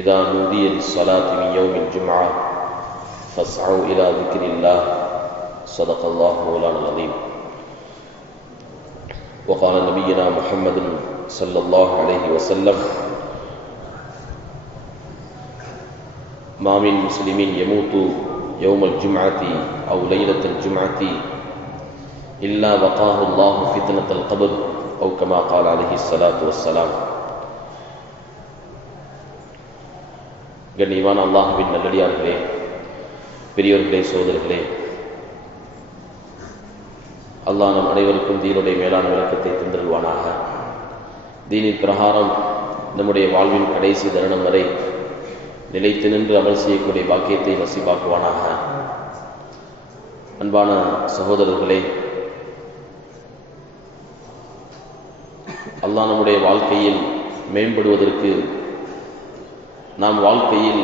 إذا نودي للصلاة من يوم الجمعة فاسعوا إلى ذكر الله صدق الله مولانا العظيم. وقال نبينا محمد صلى الله عليه وسلم: ما من مسلم يموت يوم الجمعة أو ليلة الجمعة إلا وقاه الله فتنة القبر أو كما قال عليه الصلاة والسلام. கண்ணியமான அல்லாஹ்வின் நல்லடியார்களே, பெரியோர்களே, சகோதரர்களே, அல்லாஹ் நம் அனைவருக்கும் தீனுடைய மேலான விளக்கத்தை தந்தருள்வானாக. தீனின் பிரகாரம் நம்முடைய வாழ்வின் கடைசி தருணம் வரை நிலைத்து நின்று அமல் செய்யக்கூடிய பாக்கியத்தை நசீபாக்குவானாக. அன்பான சகோதரர்களே, அல்லாஹ் நம்முடைய வாழ்க்கையில் மேம்படுவதற்கு, நாம் வாழ்க்கையில்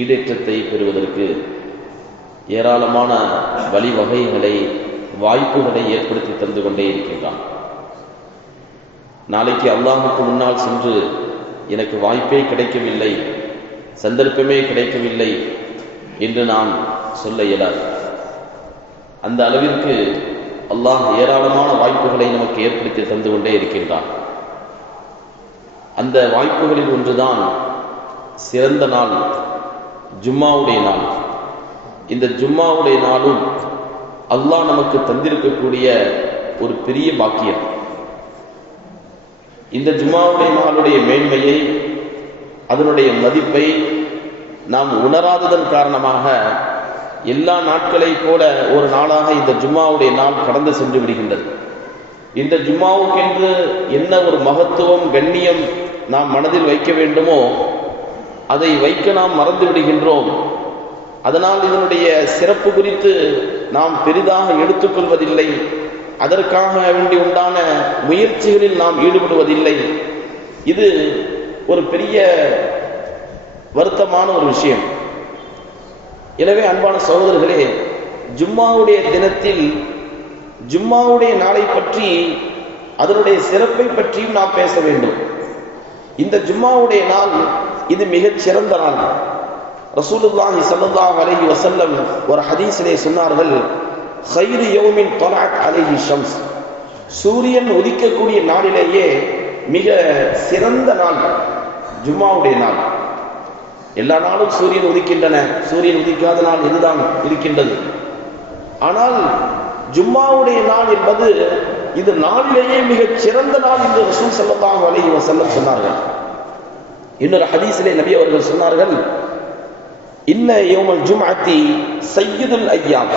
ஈடேற்றத்தை பெறுவதற்கு ஏராளமான வழிவகைகளை, வாய்ப்புகளை ஏற்படுத்தி தந்து கொண்டே இருக்கின்றான். நாளைக்கு அல்லாஹுக்கு முன்னால் சென்று எனக்கு வாய்ப்பே கிடைக்கவில்லை, சந்தர்ப்பமே கிடைக்கவில்லை என்று நான் சொல்ல இயலாது. அந்த அளவிற்கு அல்லாஹ் ஏராளமான வாய்ப்புகளை நமக்கு ஏற்படுத்தி தந்து கொண்டே இருக்கின்றான். அந்த வாய்ப்புகளில் ஒன்றுதான் சிறந்த நாள், ஜும்மாவுடைய நாள். இந்த ஜும்மாவுடைய நாளும் அல்லாஹ் நமக்கு தந்திருக்கக்கூடிய ஒரு பெரிய பாக்கியம். இந்த ஜும்மாவுடைய நாளுடைய மேன்மையை, அதனுடைய மதிப்பை நாம் உணராததன் காரணமாக எல்லா நாட்களை போல ஒரு நாளாக இந்த ஜும்மாவுடைய நாள் கடந்து சென்று விடுகின்றது. இந்த ஜும்மாவுக்கென்று என்ன ஒரு மகத்துவம், கண்ணியம் நாம் மனதில் வைக்க வேண்டுமோ அதை வைக்க நாம் மறந்து விடுகின்றோம். அதனால் இதனுடைய சிறப்பு குறித்து நாம் பெரிதாக எடுத்துக்கொள்வதில்லை, அதற்காக வேண்டி உண்டான முயற்சிகளில் நாம் ஈடுபடுவதில்லை. இது ஒரு பெரிய வருத்தமான ஒரு விஷயம். எனவே அன்பான சகோதரர்களே, ஜும்மாவுடைய தினத்தில் ஜும்மாவுடைய நாளை பற்றி, அதனுடைய சிறப்பை பற்றியும் நாம் பேச வேண்டும். இந்த ஜும்மாவுடைய நாள் இது மிகச் சிறந்த நாள். ரசூலுல்லாஹி ஸல்லல்லாஹு அலைஹி வஸல்லம் ஒரு ஹதீஸிலே சொன்னார்கள்: ഖൈറു யௌமின் தலஅத் அலைஹி ஷம்ஸ், சூரியன் உதிக்கக்கூடிய நாளிலேயே மிக சிறந்த நாள் ஜும்மாவுடைய நாள். எல்லா நாளும் சூரியன் உதிக்கின்றன, சூரியன் உதிக்காத நாள் இதுதான் இருக்கின்றது. ஆனால் ஜும்மாவுடைய நாள் என்பது இது நாளிலேயே மிகச் சிறந்த நாள் என்று ரசூல் ஸல்லல்லாஹு அலைஹி வஸல்லம் சொன்னார்கள். இன்னொரு ஹதீஸிலே நபி அவர்கள் சொன்னார்கள்: இன்ன யௌமல் ஜும்அத்தி சய்யிதுல் அய்யாம்,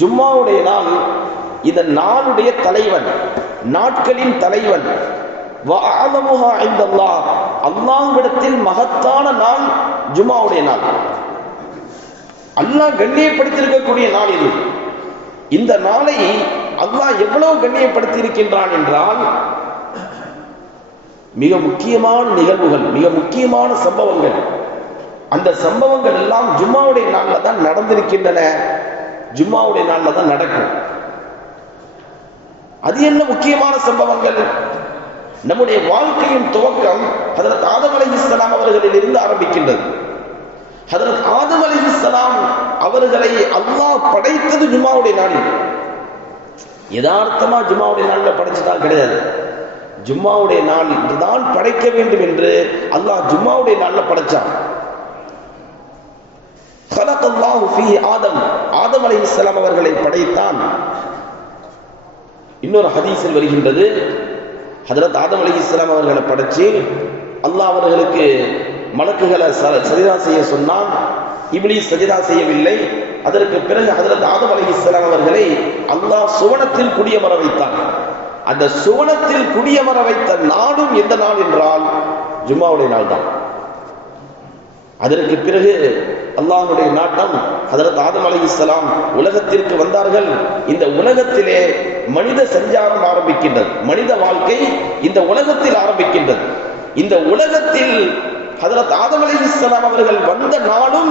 ஜும்மாவுடைய நாள் இந்த நாளுடைய தலைவன், நாட்களின் தலைவன். வஅலமுஹா இன்தல்லாஹ், அல்லாஹ்விடத்தில் மகத்தான நாள் ஜும்மாவுடைய நாள். அல்லாஹ் கண்ணியப்படுத்தியிருக்கக்கூடிய நாள் இது. இந்த நாளை அல்லாஹ் எவ்வளவு கண்ணியப்படுத்தி இருக்கின்றான் என்றால், மிக முக்கியமான நிகழ்வுகள், மிக முக்கியமான சம்பவங்கள், அந்த சம்பவங்கள் எல்லாம் ஜும்மாவுடைய நாள்ல தான் நடந்திருக்கின்றன, ஜும்மாவுடைய நாள்ல தான் நடக்கும். அது என்ன முக்கியமான சம்பவங்கள்? நம்முடைய வாழ்க்கையின் துவக்கம் ஹஜ்ரத் ஆதம் அலைஹிஸ்ஸலாம் அவர்களில் இருந்து ஆரம்பிக்கின்றது. ஹஜ்ரத் ஆதம் அலைஹிஸ்ஸலாம் அவர்களை அல்லாஹ் படைத்தது ஜும்மாவுடைய நாளில். யதார்த்தமா ஜும்மாவுடைய நாள்ல படைச்சதான் கிடையாது. ஜும்மாவுடைய நாள் தான் படைக்க வேண்டும் என்று அல்லாஹ் ஜும்மாவுடைய நாள்ல படைச்சான். خلقallahu فيه ஆதம், ஆதம் அலைஹிஸ்ஸலாம் அவர்களை படைத்தான். இன்னொரு ஹதீஸில் வருகின்றது, ஹஜ்ரத் ஆதம் அலைஹிஸ்ஸலாம் அவர்களை படைச்சு அல்லாஹ் அவர்களுக்கு மலக்குகளை சஜிதா செய்ய சொன்னான். இப்லீஸ் சஜிதா செய்யவில்லை. அதற்கு பிறகு ஹஜ்ரத் ஆதம் அலைஹிஸ்ஸலாம் அவர்களை அல்லாஹ் சுவனத்தில் குடியமர வைத்தான். அந்த சுவனத்தில் குடியமர வைத்த நாடும் எந்த நாள் என்றால் ஜும்மாவுடைய நாள் தான். அதற்கு பிறகு அல்லாஹ்வுடைய நாட்டம், ஹஜ்ரத் ஆதம் அலைஹிஸ்ஸலாம் உலகத்திற்கு வந்தார்கள். இந்த உலகத்திலே மனித சஞ்சாரம் ஆரம்பிக்கின்றது, மனித வாழ்க்கை இந்த உலகத்தில் ஆரம்பிக்கின்றது. இந்த உலகத்தில் ஹஜ்ரத் ஆதம் அலைஹிஸ்ஸலாம் அவர்கள் வந்த நாளும்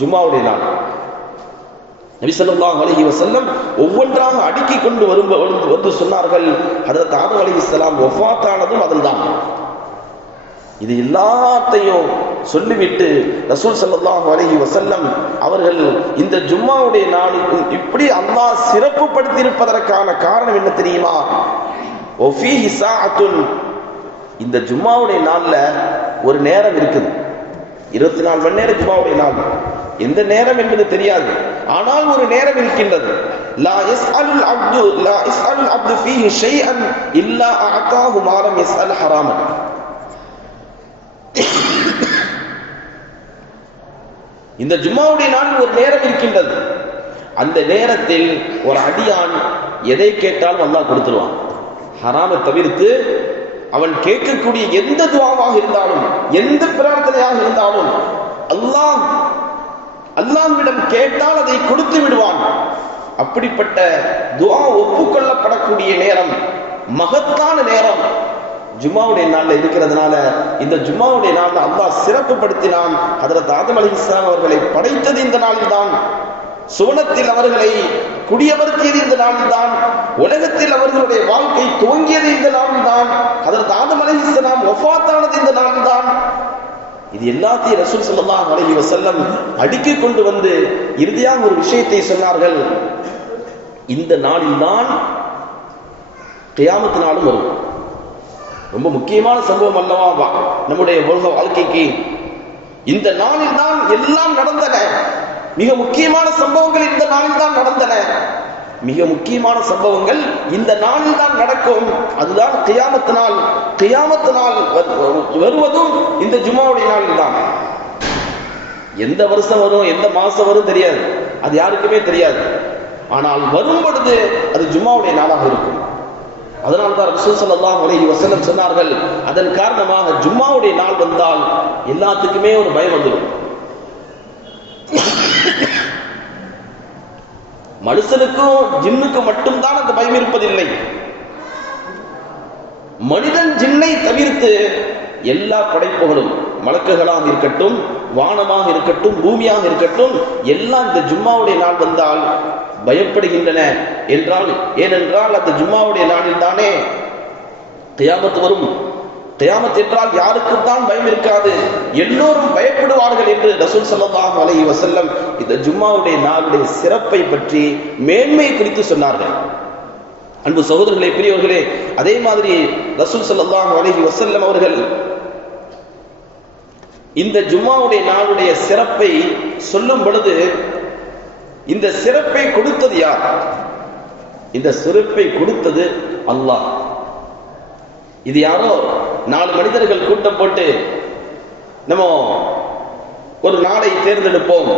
ஜும்மாவுடைய நாள். நபி ஸல்லல்லாஹு அலைஹி வஸல்லம் ஒவ்வொன்றாக அடுக்கி கொண்டு வந்து சொன்னார்கள், ஹஜ்ரத் ஆதம் அலைஹிஸ்ஸலாம் வஃபாத்தானதும் அதில்தான். இது எல்லாத்தையும் சொல்லிவிட்டு ரசூல் ஸல்லல்லாஹு அலைஹி வஸல்லம் அவர்கள் இந்த ஜும்மாவுடைய நாளுக்கு இப்படி அல்லாஹ் சிறப்பு படுத்தியிருப்பதற்கான காரணம் என்ன தெரியுமா? ஒஃபீஹி ஸாஅத்துன், இந்த ஜும்மாவுடைய நாள்ல ஒரு நேரம் இருக்குது. 24 மணி நேரம் ஜும்மாவுடைய நாள், எந்த நேரம் என்பது தெரியாது, ஆனால் ஒரு நேரம் இருக்கின்றது. லா யஸ்அலுல் அப்து ஃபீஹி ஷைஅன் இல்லா அஅதாஹு மா லம் யஸ்அல் ஹராமன். இந்த ஜும்மாவுடைய நாளில் ஒரு நேரம் இருக்கின்றது. அந்த நேரத்தில் ஒரு அடியான் எதை கேட்டாலும் அல்லாஹ் கொடுத்துருவான். ஹராமை தவிர்த்து அவன் கேட்கக்கூடிய எந்த துஆவாக இருந்தாலும், எந்த பிரார்த்தனையாக இருந்தாலும் அல்லாஹ்விடம் கேட்டால் அதை கொடுத்து விடுவான். அப்படிப்பட்ட துஆ ஒப்புக்கொள்ளப்படக்கூடிய நேரம், மகத்தான நேரம் ஜும்மாவுடைய நாள்ல இருக்கிறதுனால இந்த ஜும்மாவுடைய நாள்ல அல்லாஹ் சிறப்புப்படுத்தினான். ஹஜ்ரத் ஆதம் அலைஹிஸ்ஸலாம் அவர்களை படைத்தது இந்த நாளில் தான், சுவனத்தில் அவர்களை குடியமர்த்தியது இந்த நாளில் தான், உலகத்தில் அவர்களுடைய வாழ்க்கை துவங்கியது இந்த நாளில் தான், ஹஜ்ரத் ஆதம் அலைஹிஸ்ஸலாம் வஃபாத்தானது இந்த நாளில் தான். இது எல்லாத்தையும் ரசூல் ஸல்லல்லாஹு அலைஹி வஸல்லம் அடுக்கிக் கொண்டு வந்து இறுதியாக ஒரு விஷயத்தை சொன்னார்கள். இந்த நாளில் தான் கியாமத் நாளும் வரும். ரொம்ப முக்கியமான சம்பவம் அல்லவா நம்முடைய வாழ்க்கைக்கு. இந்த நாளில் தான் எல்லாம் நடந்தன. மிக முக்கியமான சம்பவங்கள் இந்த நாளில் தான் நடந்தன. மிக முக்கியமான சம்பவங்கள் இந்த நாளில் தான் நடக்கும். அதுதான் கியாமத் நாள். கியாமத் நாள் வருவதும் இந்த ஜும்மாவுடைய நாளில் தான். எந்த வருஷம் வரும், எந்த மாசம் வரும் தெரியாது, அது யாருக்குமே தெரியாது. ஆனால் வரும் பொழுது அது ஜும்மாவுடைய நாளாக இருக்கும். அதனால்தான் ரசூல் ஸல்லல்லாஹு அலைஹி வஸல்லம் சொன்னார்கள், அதன் காரணமாக ஜும்மாவுடைய நாள் வந்தால் எல்லாத்துக்குமே ஒரு பயம் வந்துடும். மனுஷனுக்கும் ஜின்னுக்கும் மட்டும்தான் அந்த பயம் இருப்பதில்லை. மனிதன் ஜின்னை தவிர்த்து எல்லா படைப்புகளும், மலக்குகளாக இருக்கட்டும், வானமாக இருக்கட்டும், பூமியாக இருக்கட்டும், எல்லாம் இந்த ஜும்மாவுடைய நாள் வந்தால் பயப்படுகின்றன. ஏனென்றால் அந்த ஜும்மாவுடைய நாளில் தானே கியாமத் வரும். கியாமத் என்றால் யாருக்கும் தான் பயம் இருக்காது, எல்லோரும் பயப்படுவார்கள் என்று ரசூல் ஸல்லல்லாஹு அலைஹி வஸல்லம் இந்த ஜும்மாவுடைய நாளுடைய சிறப்பை பற்றி, மேன்மை குறித்து சொன்னார்கள். அன்பு சகோதரர்களே, பெரியவர்களே, அதே மாதிரி ரசூல் ஸல்லல்லாஹு அலைஹி வஸல்லம் அவர்கள் இந்த ஜும்மாவுடைய நாளுடைய சிறப்பை சொல்லும் பொழுது, இந்த சிறப்பை கொடுத்தது யார்? இந்த சிறப்பை கொடுத்தது அல்லாஹ். இது யாரோ 4 மனிதர்கள் கூட்டம் போட்டு நம்ம ஒரு நாளை தேர்ந்தெடுப்போம்,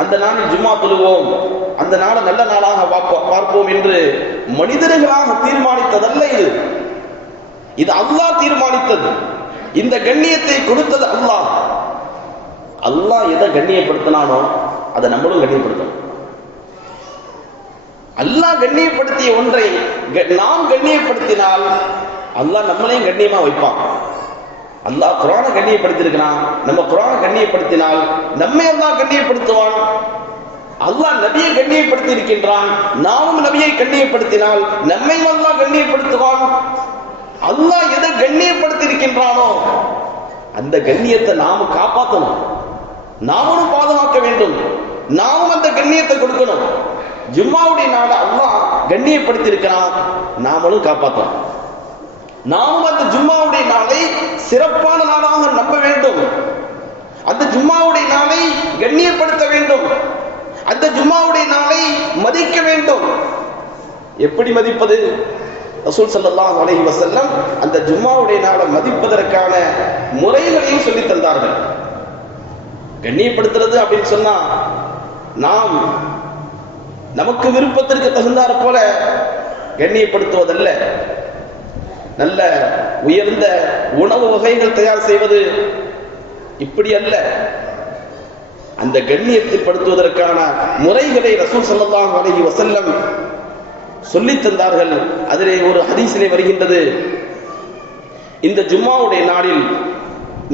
அந்த நாளில் ஜும்மா தொழுவோம், அந்த நாளை நல்ல நாளாக பார்ப்போம் என்று மனிதர்களாக தீர்மானித்ததல்ல. இது அல்லாஹ் தீர்மானித்தது. இந்த கண்ணியத்தை கொடுத்தது அல்லாஹ். அல்லாஹ் எதை கண்ணியப்படுத்தினானோ அதை நம்மளும் கண்ணியப்படுத்தணும். அல்லாஹ் கண்ணியப்படுத்திய ஒன்றை நாம் கண்ணியப்படுத்தினால் அல்லாஹ் நம்மளையும் கண்ணியமா வைப்பான். அல்லாஹ் குர்ஆனை கண்ணியப்படுத்தியிருக்கிறான், நம்ம குர்ஆனை கண்ணியப்படுத்தினால் நம்மை அல்லாஹ் கண்ணியப்படுத்துவான். அல்லாஹ் நபியை கண்ணியப்படுத்தி இருக்கின்றான், நாமும் நபியை கண்ணியப்படுத்தினால் நம்மை அல்லாஹ் கண்ணியப்படுத்துவான். அல்லாஹ் எதை கண்ணியப்படுத்தி இருக்கின்றானோ அந்த கண்ணியத்தை நாம காப்பாற்றணும், நாமளும் பாதுகாக்க வேண்டும், நாமும் அந்த கண்ணியத்தை கொடுக்கணும். ஜும்மாவுடைய நாளை அல்லாஹ் கண்ணியப்படுத்தி இருக்கிறான், நாமளும் காப்பாற்றணும். நாமும் அந்த ஜும்மாவுடைய நாளை சிறப்பான நாளாக நம்ப வேண்டும், அந்த ஜும்மாவுடைய நாளை கண்ணியப்படுத்த வேண்டும், அந்த ஜும்மாவுடைய நாளை மதிக்க வேண்டும். எப்படி மதிப்பது? ரசூல் ஸல்லல்லாஹு அலைஹி வஸல்லம் அந்த ஜும்மாவுடைய நாளை மதிப்பதற்கான முறைகளையும் சொல்லி தந்தார்கள். கண்ணியப்படுத்துறது அப்படின்னு சொன்னா நாம் நமக்கு விருப்பத்திற்கு தகுந்தாற் போல கண்ணியப்படுத்துவதல்ல. நல்ல உயர்ந்த உணவு வகைகள் தயார் செய்வது இப்படி அல்ல. அந்த கண்ணியத்தைப்படுத்துவதற்கான முறைகளை ரசூல் ஸல்லல்லாஹு அலைஹி வஸல்லம் சொல்லி தந்தார்கள். அதிலே ஒரு ஹதீஸிலே வருகின்றது, இந்த ஜும்மாவுடைய நாளில்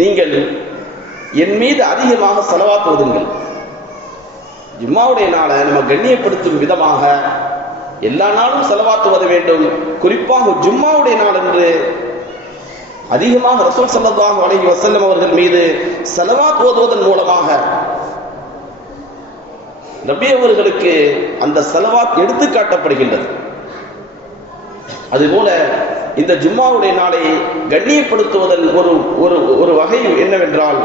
நீங்கள் என் மீது அதிகமாக ஸலவாத் ஓதுங்கள். ஜும்மாவுடைய நாளை நம்ம கண்ணியப்படுத்தும் விதமாக எல்லா நாளும் ஸலவாத் ஓத வேண்டும். குறிப்பாக ஜும்மாவுடைய நாள் என்று அதிகமாக ரசூல் ஸல்லல்லாஹு அலைஹி வஸல்லம் அவர்கள் மீது ஸலவாத் ஓதுவதன் மூலமாக நபி அவர்களுக்கு அந்த ஸலவாத் எடுத்து காட்டப்படுகின்றது. அதுபோல இந்த ஜும்மாவுடைய நாளை கண்ணியப்படுத்துவதன் ஒரு வகை என்னவென்றால்,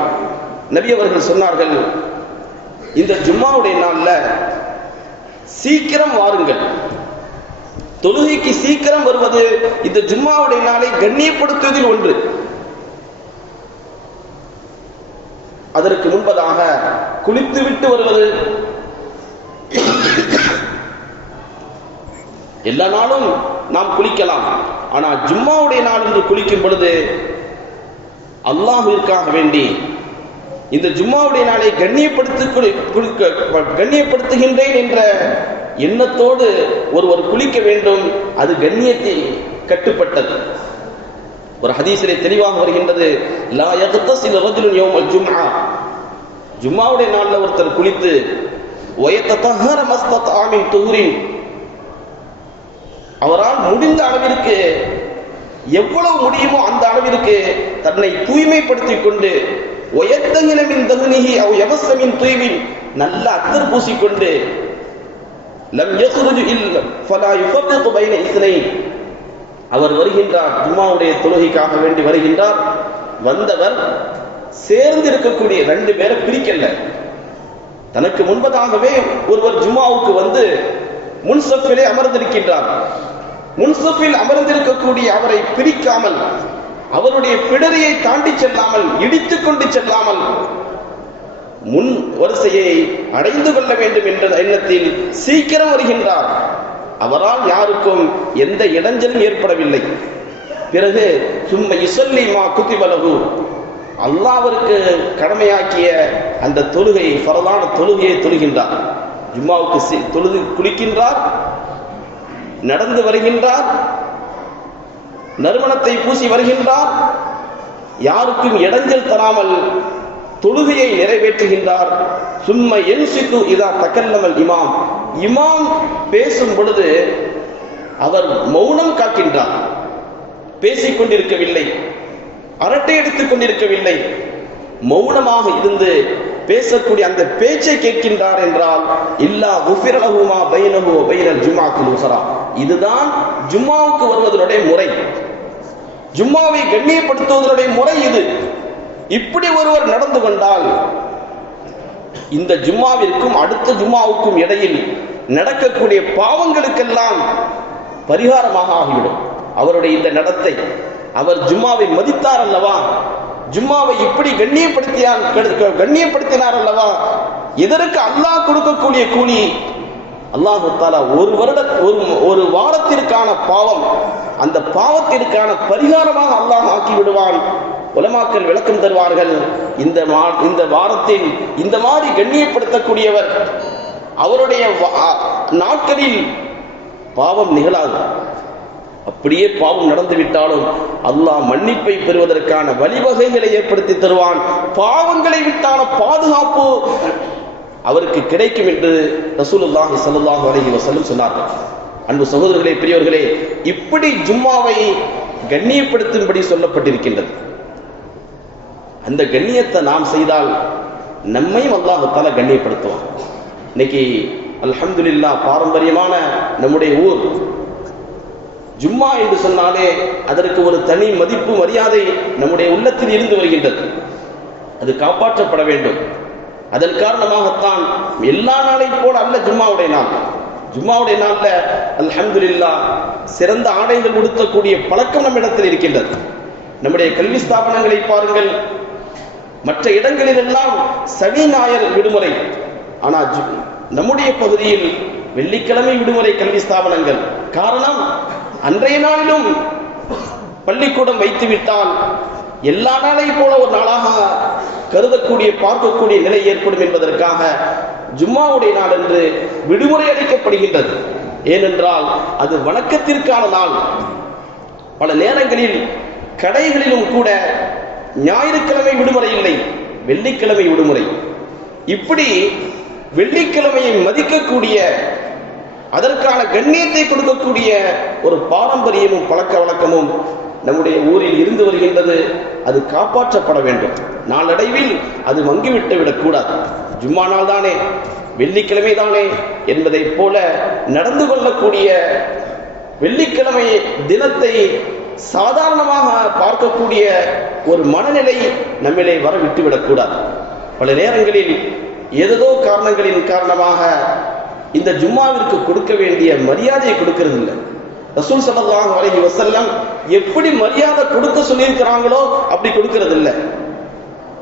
நபி அவர்கள் சொன்னார்கள், இந்த ஜும்மாவுடைய நாள்ல சீக்கிரம் வாருங்கள். தொழுகைக்கு சீக்கிரம் வருவது இந்த ஜும்மாவுடைய நாளை கண்ணியப்படுத்துவதில் ஒன்று. அதற்கு முன்பதாக குளித்து விட்டு வருவது, எல்லா நாளும் நாம் குளிக்கலாம், ஆனால் ஜும்மாவுடைய நாள் என்று குளிக்கும் பொழுது அல்லாஹ்விற்காக வேண்டி இந்த ஜும்மாவுடைய நாளை கண்ணியப்படுத்துகின்றேன் என்ற எண்ணத்தோடு ஒருவர் குளிக்க வேண்டும். அது கண்ணியத்தை கட்டுப்பட்டது. ஒரு ஹதீஸிலே தெளிவாக வருகின்றது, லா யக்தஸில் ரஜுலுன் யௌமல் ஜும்ஆ, ஜும்மாவுடைய நாள்ல ஒருத்தர் குளித்து வயத்தஹர மஸ்தத்ஆ மின் துஹ்ரின், அவரால் முடிந்த அளவிற்கு எவ்வளவு முடியுமோ அந்த அளவிற்கு தன்னை தூய்மைப்படுத்திக் கொண்டு வயத்தஹிலமின் தஹ்னிஹி அவ் யவஸ்ஸமின் தூய்மின், நல்ல அத்தர் பூசிக்கொண்டு லம் யக்ருஜு இல்ல ஃபலா யுஃபர்ரிகு பைன இஸ்னைன், அவர் வருகின்றார், ஜும்மாவுடைய தொழுகைக்காக வேண்டி வருகின்றார். வந்தவர் சேர்ந்து இருக்கக்கூடிய 2 பேரை பிரிக்கல. தனக்கு முன்பதாகவே ஒருவர் ஜும்மாவுக்கு வந்து முன்சஃபிலே அமர்ந்திருக்கின்றார். முன்சஃபில் அமர்ந்திருக்கக்கூடிய அவரை பிரிக்காமல், அவருடைய பிடரியை தாண்டி செல்லாமல், இடித்துக் கொண்டு செல்லாமல் முன் வரிசையை அடைந்து கொள்ள வேண்டும் என்ற எண்ணத்தில் சீக்கிரம் வருகின்றார். அவரால் யாருக்கும் எந்த இடைஞ்சலும் ஏற்படவில்லை. பிறகு சும்மா யுஸல்லி மா குதிப லஹு, அல்லாஹ்விற்கு கடமையாக்கிய அந்த தொழுகை, ஃபர்லான தொழுகையை தொழுகின்றார். ஜும்மாவுக்கு தொழுது குளிக்கின்றார், நடந்து வருகின்றார், நறுமணத்தை பூசி வருகின்றார், யாருக்கும் இடைஞ்சல் தராமல் தொழுகையை நிறைவேற்றுகின்றார். சும்மா யன்சிது இதா தகல்லமல் இமாம், இமாம் பேசும் பொழுது அவர் மௌனம் காக்கின்றார், பேசிக் கொண்டிருக்கவில்லை, அரட்டை எடுத்துக் கொண்டிருக்கவில்லை, மௌனமாக இருந்து பேசக்கூடிய அந்த பேச்சை கேட்கின்றார் என்றால் இல்லா குஃபிர லஹு மா பைனஹு வ பைனல் ஜும்ஆத்தில் உஸ்ரா, இதுதான் ஜும்மாவுக்கு வருவதனுடைய முறை, ஜும்மாவை கண்ணியப்படுத்துவதனுடைய முறை இது. இப்படி ஒருவர் நடந்து கொண்டால் இந்த ஜும்மாவிற்கும் அடுத்த ஜும்மாவுக்கும் இடையில் நடக்கக்கூடிய பாவங்களுக்கெல்லாம் பரிகாரமாக ஆகிவிடும் அவருடைய இந்த நடத்தை. அவர் ஜும்மாவை மதித்தார் அல்லவா, ஜும்மாவை இப்படி கண்ணியப்படுத்தினார் அல்லவா, இதற்கு அல்லாஹ் கொடுக்கக்கூடிய கூலி அல்லாஹ் தஆலா ஒரு வாரத்திற்கான பாவம், அந்த பாவத்திற்கான பரிகாரமாக அல்லாஹ் ஆக்கி விடுவான். உலமாக்கள் விளக்கம் தருவார்கள், இந்த வாரத்தில் இந்த மாதிரி கண்ணியப்படுத்தக்கூடியவர் அவருடைய நாட்களில் பாவம் நிகழாது. அப்படியே பாவம் நடந்துவிட்டாலும் அல்லாஹ் மன்னிப்பை பெறுவதற்கான வழிவகைகளை ஏற்படுத்தி தருவான். பாவங்களை விட்டான பாதுகாப்பு அவருக்கு கிடைக்கும் என்று ரசூலுல்லாஹி ஸல்லல்லாஹு அலைஹி வஸல்லம் சொன்னார்கள். அன்பு சகோதரர்களே, பெரியவர்களே, இப்படி ஜும்மாவை கண்ணியப்படுத்தும்படி சொல்லப்பட்டிருக்கின்றது. அந்த கண்ணியத்தை நாம் செய்தால் நம்மையும் அல்லாஹ் தஆலா கண்ணியப்படுத்துவான். இன்னைக்கு அல்ஹம்துலில்லாஹ் பாரம்பரியமான நம்முடைய ஊர் ஜும்மா என்று சொன்னாலே அதற்கு ஒரு தனி மதிப்பு மரியாதை நம்முடைய உள்ளத்தில் இருந்து வருகின்றது. அது காப்பாற்றப்பட வேண்டும். அதன் காரணமாகத்தான் எல்லா நாளையும் போல அல்ல ஜும்மாவுடைய நாள். ஜும்மாவுடைய நாள்ல அல்ஹம்துலில்லாஹ் சிறந்த ஆடைகள் உடுத்தக்கூடிய பழக்கம் நம்மிடத்தில் இருக்கின்றது. நம்முடைய கல்வி ஸ்தாபனங்களை பாருங்கள், மற்ற இடங்களில் எல்லாம் சனி ஞாயிறு விடுமுறை, ஆனால் நம்முடைய பகுதியில் வெள்ளிக்கிழமை விடுமுறை கல்வி ஸ்தாபனங்கள். காரணம், அன்றைய நாளிலும் பள்ளிக்கூடம் வைத்துவிட்டால் எல்லா நாளையும் போல ஒரு நாளாக கருதக்கூடிய பார்க்கக்கூடிய நிலை ஏற்படும் என்பதற்காக ஜும்மாவுடைய நாள் என்று விடுமுறை அளிக்கப்படுகின்றது. ஏனென்றால் அது வணக்கத்திற்கான நாள். பல நேரங்களில் கடைகளிலும் கூட ஞாயிற்றுக்கிழமை விடுமுறை இல்லை, வெள்ளிக்கிழமை விடுமுறை. இப்படி வெள்ளிக்கிழமையை மதிக்கக்கூடிய, அதற்கான கண்ணியத்தை கொடுக்கக்கூடிய ஒரு பாரம்பரியமும் பழக்க வழக்கமும் நம்முடைய ஊரில் இருந்து வருகின்றது, அது காப்பாற்றப்பட வேண்டும். நாளடைவில் அது மங்கிவிட்டு விடக்கூடாது. ஜும்மா நாள் தானே, வெள்ளிக்கிழமை தானே என்பதை போல நடந்து கொள்ளக்கூடிய, வெள்ளிக்கிழமை தினத்தை சாதாரணமாக பார்க்கக்கூடிய ஒரு மனநிலை நம்மிலே வர விட்டுவிடக்கூடாது. பல நேரங்களில் ஏதோ காரணங்களின் காரணமாக இந்த ஜும்மாவிற்கு கொடுக்க வேண்டிய மரியாதையை கொடுக்கிறது இல்லை. ரசூல் ஸல்லல்லாஹு அலைஹி வஸல்லம் எப்படி மரியாதை கொடுக்க சொல்லியிருக்கிறாங்களோ அப்படி கொடுக்கிறது இல்லை.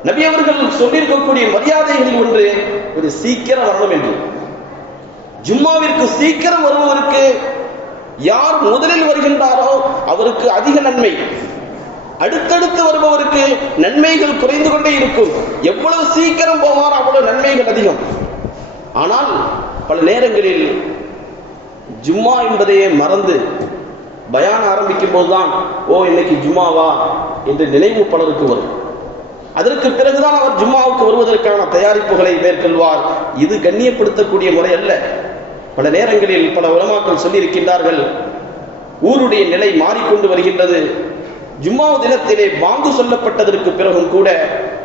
நபி அவர்கள் சொல்லியிருக்கக்கூடிய மரியாதைகளில் ஒன்று ஒரு சீக்கிரம் வரணும் என்று. ஜும்மாவிற்கு சீக்கிரம் வருவதற்கு யார் முதலில் வருகின்றாரோ அவருக்கு அதிக நன்மை, அடுத்தடுத்து வருபவருக்கு நன்மைகள் குறைந்து கொண்டே இருக்கும். எவ்வளவு சீக்கிரம் போவார் அவ்வளவு நன்மைகள் அதிகம். ஆனால் பல நேரங்களில் ஜும்மா என்பதையே மறந்து பயான் ஆரம்பிக்கும் போதுதான் இன்னைக்கு ஜும்மாவா என்று நினைவு பலருக்கு வரும். அதற்கு பிறகுதான் அவர் ஜும்மாவுக்கு வருவதற்கான தயாரிப்புகளை மேற்கொள்வார். இது கண்ணியப்படுத்தக்கூடிய முறை அல்ல. பல நேரங்களில் பல உலமாக்கள் சொல்லியிருக்கின்றார்கள், ஊருடைய நிலை மாறிக்கொண்டு வருகின்றது. ஜும்மா தினத்திலே பாங்கு சொல்லப்பட்டதற்கு பிறகும் கூட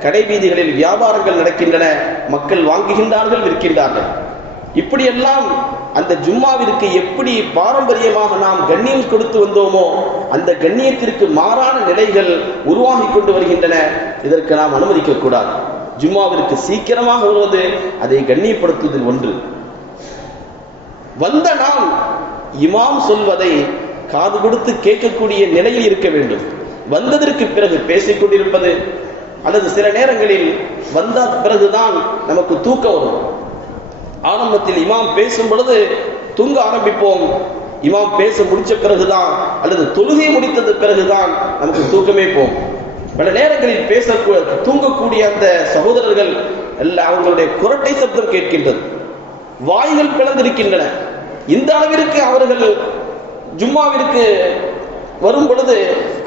கடை வீதிகளில் வியாபாரங்கள் நடக்கின்றன, மக்கள் வாங்குகின்றார்கள், விற்கின்றார்கள். இப்படியெல்லாம் அந்த ஜும்மாவிற்கு எப்படி பாரம்பரியமாக நாம் கண்ணியம் கொடுத்து வந்தோமோ அந்த கண்ணியத்திற்கு மாறான நிலைகள் உருவாகி கொண்டு வருகின்றன. இதற்கு நாம் அனுமதிக்க கூடாது. ஜும்மாவிற்கு சீக்கிரமாக வருவது அதை கண்ணியப்படுத்துவதில் ஒன்று. வந்த நாம் இமாம் சொல்வதை காது கொடுத்து கேட்கக்கூடிய நிலையில் இருக்க வேண்டும். வந்ததற்கு பிறகு பேசிக் கொண்டிருப்பது அல்லது சில நேரங்களில் வந்த பிறகுதான் நமக்கு தூக்கம் வரும். ஆரம்பத்தில் இமாம் பேசும் பொழுது தூங்க ஆரம்பிப்போம். இமாம் பேச முடிச்ச பிறகுதான் அல்லது தொழுகை முடித்தது பிறகுதான் நமக்கு தூக்கமே போகும். பல நேரங்களில் தூங்கக்கூடிய அந்த சகோதரர்கள் எல்லாம் அவங்களுடைய குரட்டை சப்தம் கேட்கின்றது, வாய்கள் பிளந்திருக்கின்றன. இந்த அளவிற்கு அவர்கள் ஜும்மாவிற்கு வரும் பொழுது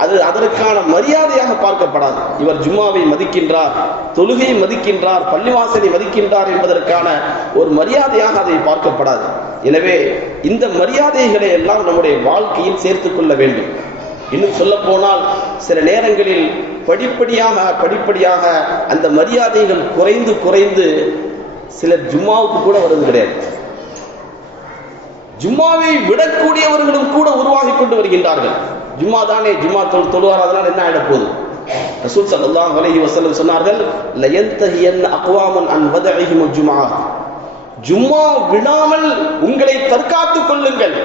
அது அதற்கான மரியாதையாக பார்க்கப்படாது. இவர் ஜும்மாவை மதிக்கின்றார், தொழுகையை மதிக்கின்றார், பள்ளிவாசலை மதிக்கின்றார் என்பதற்கான ஒரு மரியாதையாக அதை பார்க்கப்படாது. எனவே இந்த மரியாதைகளை எல்லாம் நம்முடைய வாழ்க்கையில் சேர்த்துக் கொள்ள வேண்டும். இன்னும் சொல்ல போனால் சில நேரங்களில் படிப்படியாக அந்த மரியாதைகள் குறைந்து குறைந்து சிலர் ஜும்மாவுக்கு கூட வருவது கிடையாது. ஜும்மாவை விடக்கூடியவர்களும் கூட உருவாகி கொண்டு வருகின்றார்கள். ஜும்மா தானே, ஜும்மா தொழுவார், அதனால் என்ன ஆயிட போகுது? ரசூல் ஸல்லல்லாஹு அலைஹி வஸல்லம் சொன்னார்கள், லயன்தஹியன் அக்வாமுன் அன் வதஇஹிம் ஜும்ஆ, ஜும்மா விடாமல் உங்களை தற்காத்துக் கொள்ளுங்கள்.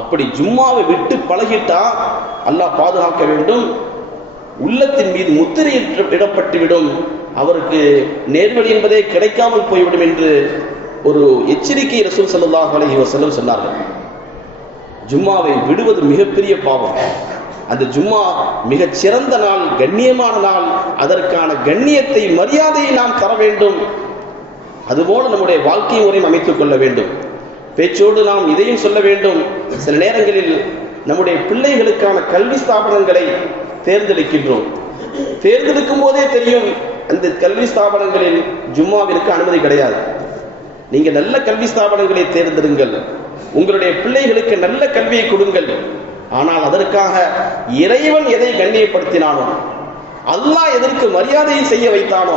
அப்படி ஜும்மாவை விட்டு பழகிட்டா அல்லாஹ் பாதுகாக்க வேண்டும், உள்ளத்தின் மீது முத்திரை இடப்பட்டுவிடும், அவருக்கு நேர்வழி என்பதே கிடைக்காமல் போய்விடும் என்று ஒரு எச்சரிக்கை ரசூல் ஸல்லல்லாஹு அலைஹி வஸல்லம் சொன்னார்கள். ஜும்மாவை விடுவது மிகப்பெரிய பாவம். அந்த ஜும்மா மிகச் சிறந்த நாள், கண்ணியமான நாள். அதற்கான கண்ணியத்தை, மரியாதையை நாம் தர வேண்டும். அதுபோல நம்முடைய வாழ்க்கை முறையும் அமைத்துக் கொள்ள வேண்டும். பேச்சோடு நாம் இதையும் சொல்ல வேண்டும், சில நேரங்களில் நம்முடைய பிள்ளைகளுக்கான கல்வி ஸ்தாபனங்களை தேர்ந்தெடுக்கின்றோம். தேர்ந்தெடுக்கும் போதே தெரியும் அந்த கல்வி ஸ்தாபனங்களில் ஜும்மாவிற்கு அனுமதி கிடையாது. நீங்க நல்ல கல்வி ஸ்தாபனங்களை தேர்ந்தெடுங்கள், உங்களுடைய பிள்ளைகளுக்கு நல்ல கல்வியை கொடுங்கள். ஆனால் அதற்காக இறைவன் எதை கண்ணியப்படுத்தினானோ, அல்லாஹ் எதற்கு மரியாதையை செய்ய வைத்தானோ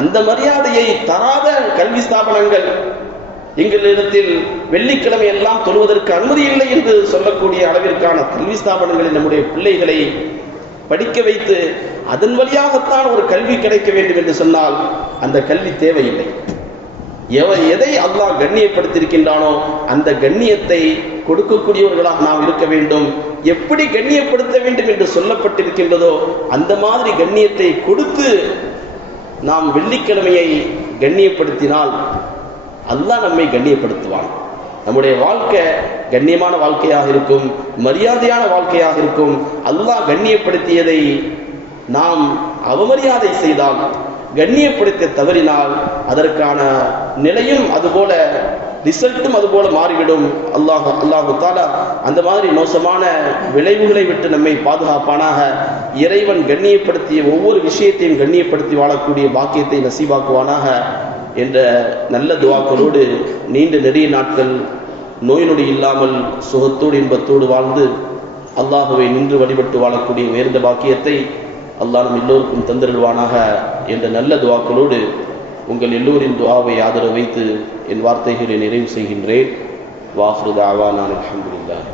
அந்த மரியாதையை தராத கல்வி ஸ்தாபனங்கள், எங்களிடத்தில் வெள்ளிக்கிழமை எல்லாம் தொழுவதற்கு அனுமதி இல்லை என்று சொல்லக்கூடிய அளவிற்கான கல்வி ஸ்தாபனங்களில் நம்முடைய பிள்ளைகளை படிக்க வைத்து அதன் வழியாகத்தான் ஒரு கல்வி கிடைக்க வேண்டும் என்று சொன்னால் அந்த கல்வி தேவையில்லை. எதை அல்லாஹ் கண்ணியப்படுத்தியிருக்கின்றானோ அந்த கண்ணியத்தை கொடுக்கக்கூடியவர்களாக நாம் இருக்க வேண்டும். எப்படி கண்ணியப்படுத்த வேண்டும் என்று சொல்லப்பட்டிருக்கின்றதோ அந்த மாதிரி கண்ணியத்தை கொடுத்து நாம் வெள்ளிக்கிழமையை கண்ணியப்படுத்தினால் அல்லாஹ் நம்மை கண்ணியப்படுத்துவான். நம்முடைய வாழ்க்கை கண்ணியமான வாழ்க்கையாக இருக்கும், மரியாதையான வாழ்க்கையாக இருக்கும். அல்லாஹ் கண்ணியப்படுத்தியதை நாம் அவமரியாதை செய்தால், கண்ணியப்படுத்த தவறினால் அதற்கான நிலையும் அதுபோல, ரிசல்ட்டும் அதுபோல மாறிவிடும். அல்லாஹு தஆலா அந்த மாதிரி மோசமான விளைவுகளை விட்டு நம்மை பாதுகாப்பானாக. இறைவன் கண்ணியப்படுத்திய ஒவ்வொரு விஷயத்தையும் கண்ணியப்படுத்தி வாழக்கூடிய பாக்கியத்தை நசீபாக்குவானாக என்ற நல்ல துஆக்களோடு நீண்ட நெடிய நாட்கள் நோய் நொடி இல்லாமல் சுகத்தோடு இன்பத்தோடு வாழ்ந்து அல்லாஹுவை நின்று வழிபட்டு வாழக்கூடிய உயர்ந்த பாக்கியத்தை அல்லாஹ் நம் எல்லோருக்கும் தந்திருவானாக என்ற நல்ல துவாக்களோடு உங்கள் எல்லோரின் துஆவை ஆதரவு வைத்து என் வார்த்தைகளை நிறைவு செய்கின்றேன். வாஹ்ரு தஅவானா அல்ஹம்துலில்லாஹ்.